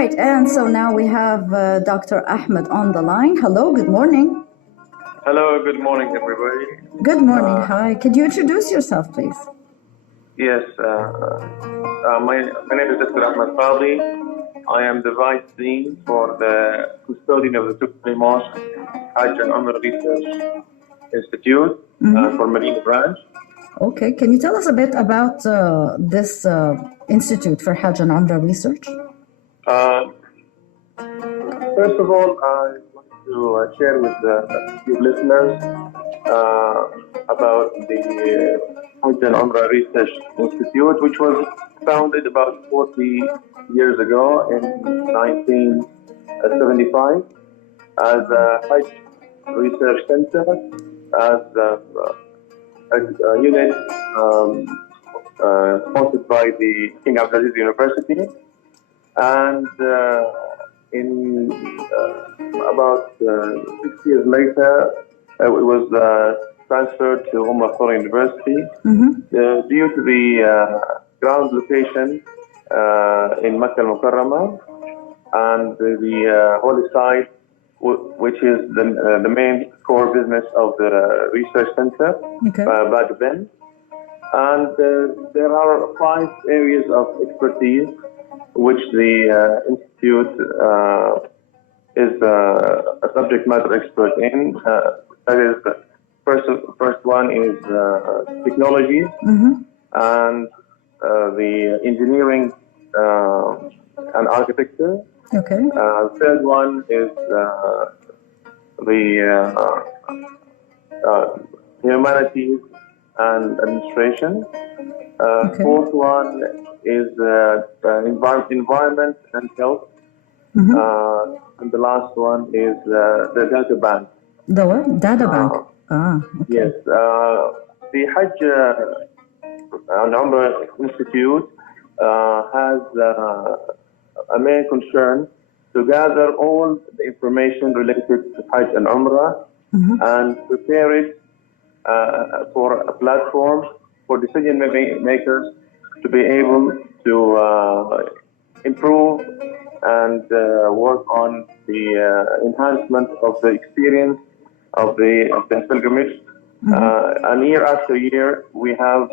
right, and so now we have Dr. Ahmed on the line. Hello, good morning. Hello, good morning, everybody. Good morning. Hi. Could you introduce yourself, please? Yes, my name is Dr. Ahmad Qاضي. I am the Vice Dean for the custodian of the Turkey Mosque, Hajj and Umrah Research Institute for Medina branch. Okay, can you tell us a bit about this Institute for Hajj and Umrah Research? First of all, I want to share with your listeners about the Hajj and Umrah Research Institute, which was founded about 40 years ago in 1975 as a Hajj Research Center, as a unit sponsored by the King Abdulaziz University. And in about 6 years later, it was transferred to Al University due to the ground location in Makkah al-Mukarramah and the holy site, which is the main core business of the research center back then. And there are 5 areas of expertise which the institute is a subject matter expert in. That is, first one is technology and the engineering and architecture. Okay. Third one is the humanities and administration. Fourth one is environment and health. And the last one is the data bank. The what? Data bank. Okay. Yes. The Hajj and Umrah Institute has a main concern to gather all the information related to Hajj and Umrah and prepare it for a platform for decision makers to be able to improve and work on the enhancement of the experience of the pilgrimage. And year after year, we have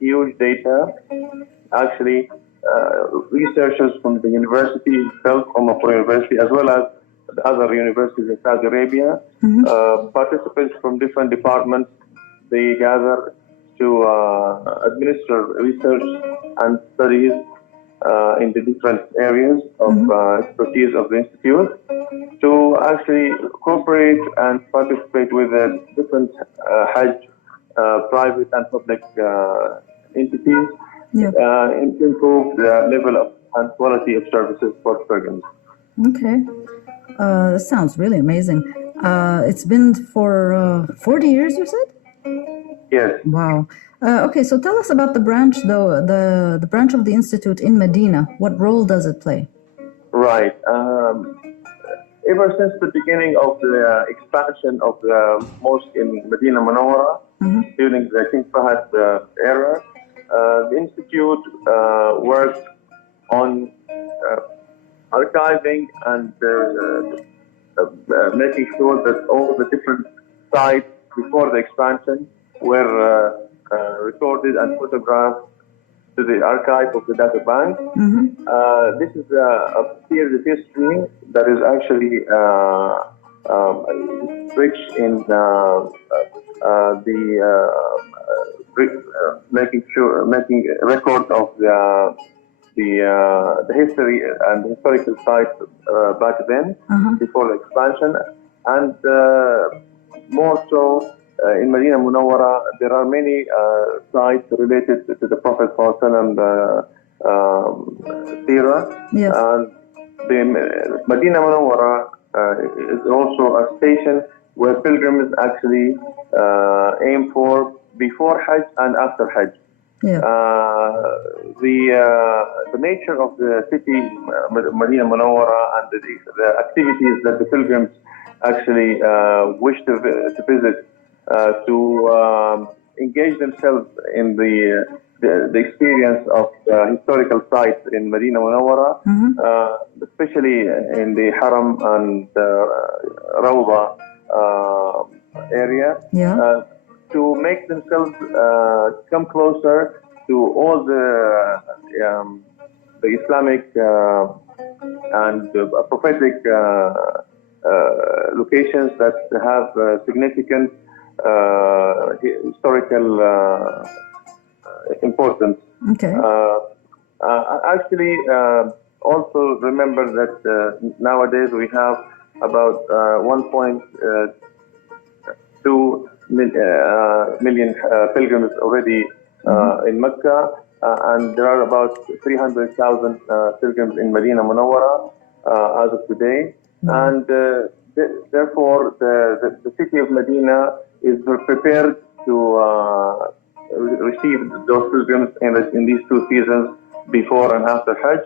huge data. Actually, researchers from the university itself, from Al University, as well as the other universities in Saudi Arabia, participants from different departments, they gather to administer research and studies in the different areas of expertise of the institute, to actually cooperate and participate with the different Hajj private and public entities and improve the level of and quality of services for pilgrims. Okay. That sounds really amazing. It's been for 40 years, you said? Yes. Wow. Okay, so tell us about the branch, though, the branch of the Institute in Medina. What role does it play? Right. Ever since the beginning of the expansion of the mosque in Medina Munawwara, during the King Fahd era, the Institute worked on archiving and making sure that all the different sites before the expansion were recorded and photographed to the archive of the data bank. This is a period of history that is actually rich in making record of the history and the historical sites back then, before the expansion, and more so in Medina Munawwara, there are many sites related to the Prophet ﷺ Sirah. Yes. And the Medina Munawwara is also a station where pilgrims actually aim for before Hajj and after Hajj. Yeah. The nature of the city, Medina Munawwara, and the activities that the pilgrims actually wish to visit, to engage themselves in the the experience of historical sites in Medina Munawwara, especially in the Haram and Rawda area, to make themselves come closer to all the Islamic and prophetic locations that have significant historical importance. Okay. Actually, also remember that nowadays we have about 1.2 million pilgrims already in Mecca, and there are about 300,000 pilgrims in Medina Munawwara as of today. And therefore, the city of Medina is prepared to receive those pilgrims in these two seasons, before and after Hajj.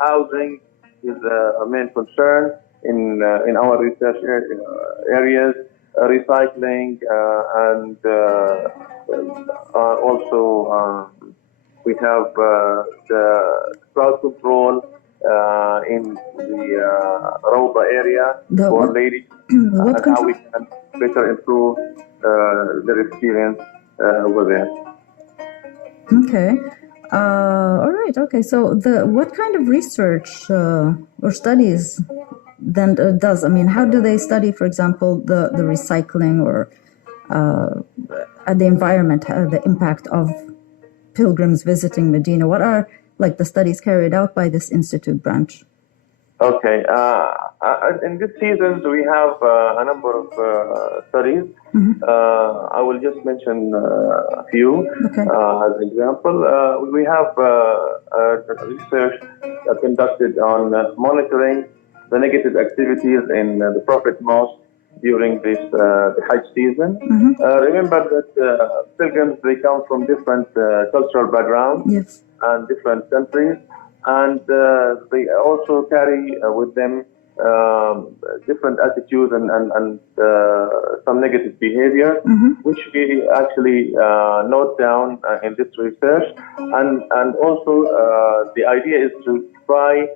Housing is a main concern in our research areas, recycling, and also we have the crowd control in the Rawda area for ladies, and how we can better improve their experience over there. Okay. All right. Okay. So, what kind of research or studies then does? I mean, how do they study, for example, the recycling or the environment, the impact of pilgrims visiting Medina? What are like the studies carried out by this institute branch? Okay. In this season, we have a number of studies. I will just mention a few as an example. We have research conducted on monitoring the negative activities in the Prophet Mosque during this the Hajj season. Remember that pilgrims, they come from different cultural backgrounds and different countries, and they also carry with them different attitudes and some negative behavior, which we actually note down in this research. And also the idea is to try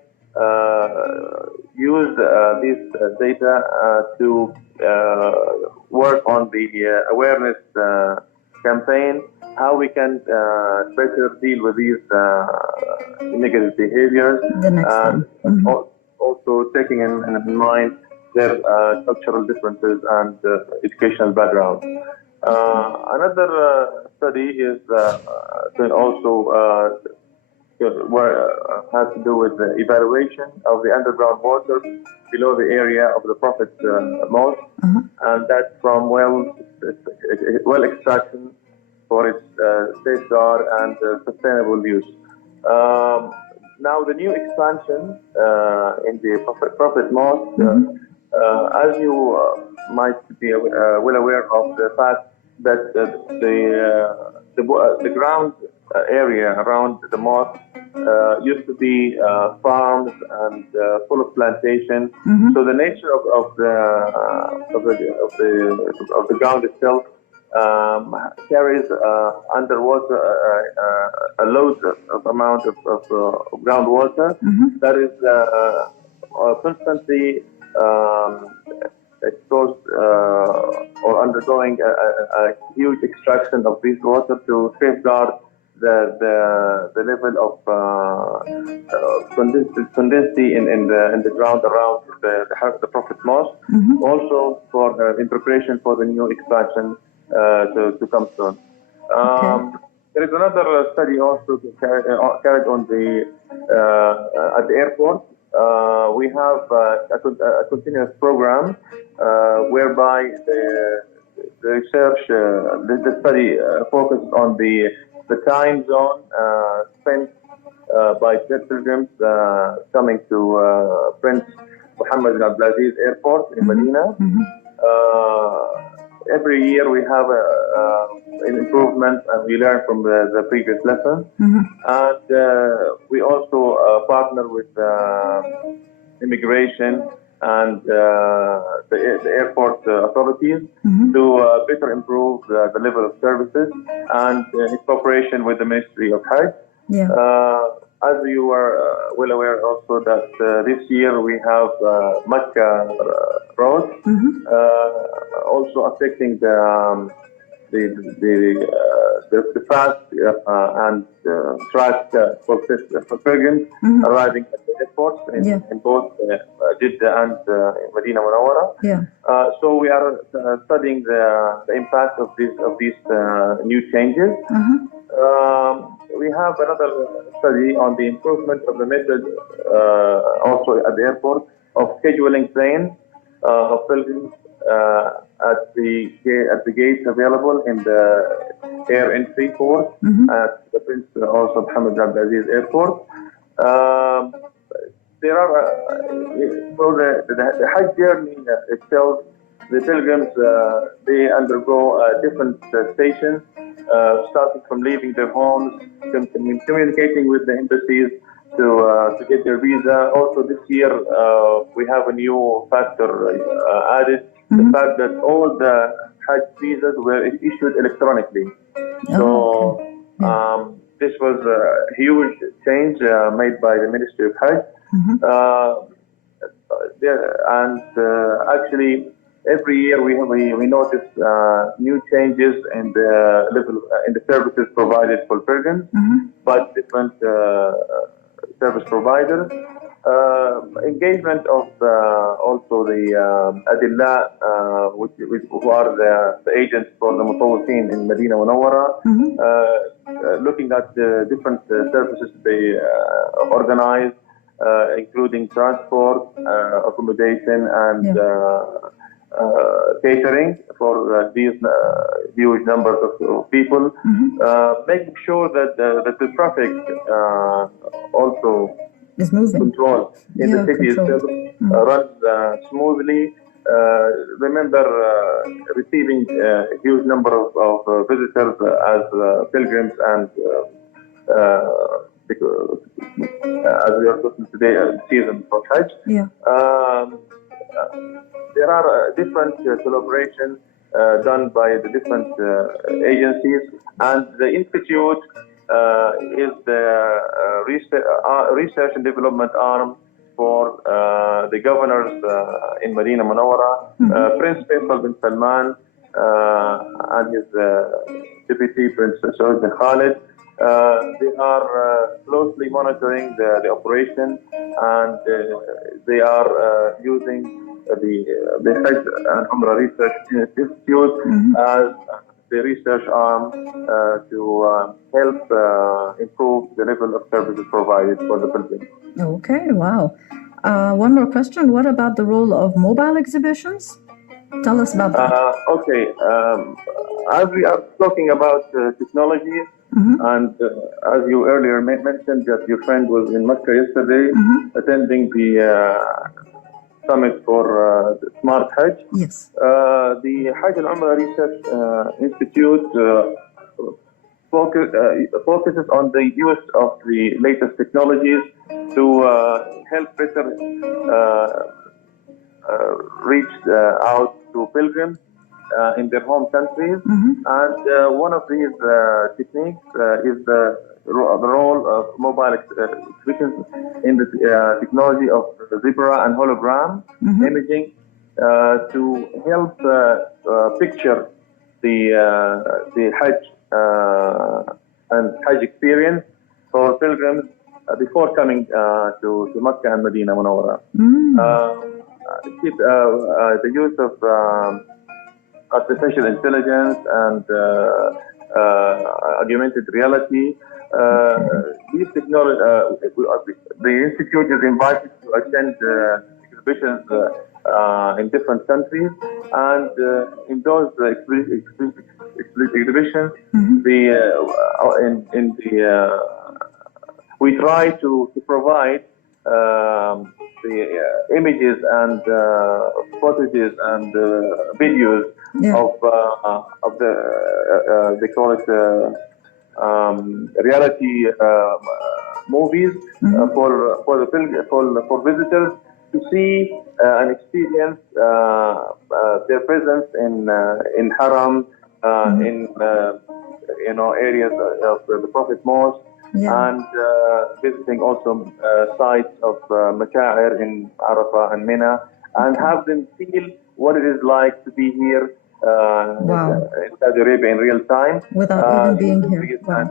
use this data to work on the awareness campaign, how we can better deal with these negative behaviors, also taking in mind their cultural differences and educational background. Another study is also has to do with the evaluation of the underground water below the area of the Prophet's mosque, and that's from well extraction for its safeguard and sustainable use. Now, the new expansion in the Prophet Mosque, as you might be well aware of the fact that the ground area around the mosque used to be farms and full of plantation. So the nature of the ground itself carries underwater a load of amount of groundwater that is constantly exposed or undergoing a huge extraction of this water to safeguard the level of condensity in the ground around the Prophet Mosque. Also in preparation for the new expansion to come soon. There is another study also carried on at the airport. We have a continuous program whereby the research, the study focused on the time zone spent by pilgrims coming to Prince Mohammed bin Abdulaziz Airport in Medina. Every year we have an improvement, and we learn from the previous lessons. And we also partner with immigration and the airport authorities to better improve the level of services, and in cooperation with the Ministry of Hajj. As you are well aware also that this year we have Mecca road, also affecting the fast and track for pilgrims arriving at the airports in both Jeddah and Medina Munawwara. So we are studying the impact of these new changes. We have another study on the improvement of the method also at the airport of scheduling planes of pilgrims at the gates available in the air entry port at the Prince also Mohammed bin Abdulaziz Airport. There are for the Hajj journey itself, the pilgrims they undergo different stations, starting from leaving their homes, communicating with the embassies to get their visa. Also this year we have a new factor added, the fact that all the Hajj visas were issued electronically. So this was a huge change made by the Ministry of Hajj. Actually every year we notice new changes in the level in the services provided for pilgrims by different service providers. Engagement of also the Adilla, who are the agents for the Mutawwifin in Medina Munawwara, looking at the different services they organize, including transport, accommodation, and catering for these huge numbers of people, making sure that the traffic also is moving. Control in the city itself runs smoothly. Remember receiving a huge number of visitors as pilgrims, and as we are talking today, season for Hajj. There are different collaborations done by the different agencies, and the institute is the research and development arm for the governors in Medina Munawwara, Prince Faisal bin Salman and his deputy Prince Saud bin Khalid. They are closely monitoring the operation, and they are using the Hajj and Umrah Research Institute as the research arm to help improve the level of services provided for the pilgrims. Okay, wow. One more question. What about the role of mobile exhibitions? Tell us about that. Okay. As we are talking about technology, and as you earlier mentioned that your friend was in Mecca yesterday attending the summit for the Smart Hajj. Yes. The Hajj and Umrah Research Institute focuses on the use of the latest technologies to help better reach out to pilgrims in their home countries. And one of these techniques is the role of mobile exhibitions in the technology of zebra and hologram imaging to help picture the Hajj and Hajj experience for pilgrims before coming to Mecca and Medina Munawwara. The use of artificial intelligence and augmented reality. These technology, the institute is invited to attend exhibitions in different countries, and in those exhibitions, we try to provide the images and footages and videos of the they call it reality movies for visitors to see and experience their presence in Haram, in areas of the Prophet Mosque, and visiting also sites of Masha'ir in Arafah and Mina, and have them feel what it is like to be here in Saudi Arabia in real time. Without even being here. Wow.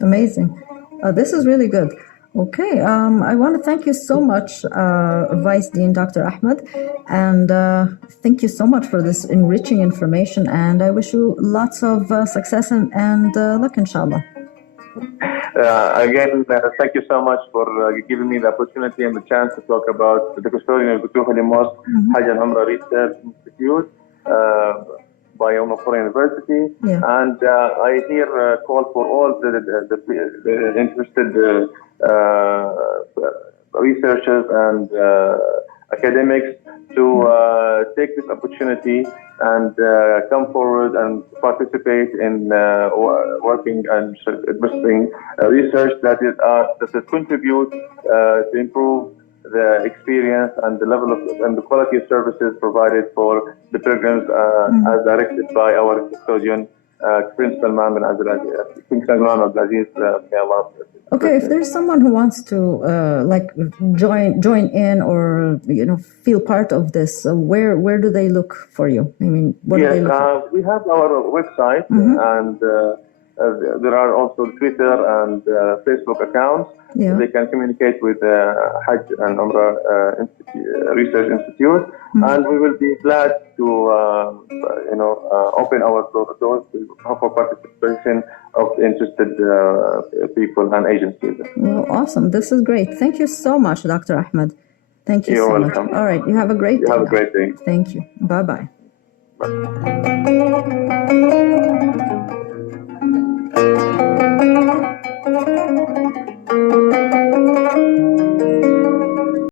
Amazing. This is really good. Okay, I want to thank you so much, Vice Dean Dr. Ahmed, and thank you so much for this enriching information, and I wish you lots of success and luck, inshallah. Again, thank you so much for giving me the opportunity and the chance to talk about the custodian of the Mosque, Hajj and Umrah Research Institute by Al-Qurra University. And I here call for all the interested researchers and academics to take this opportunity and come forward and participate in working and administering research that contribute to improve the experience and the level of and the quality of services provided for the pilgrims as directed by our custodian, Prince Salman bin Abdulaziz. Okay, if there's someone who wants to join in or feel part of this, where do they look for you? I mean, what do they look for? We have our website and there are also Twitter and Facebook accounts. They can communicate with Hajj and Umrah Research Institute, and we will be glad to open our doors for participation of interested people and agencies. Well, awesome. This is great. Thank you so much, Dr. Ahmed. Thank you so much. All right. You have a great day. Have a great day. Thank you. Bye-bye. Bye.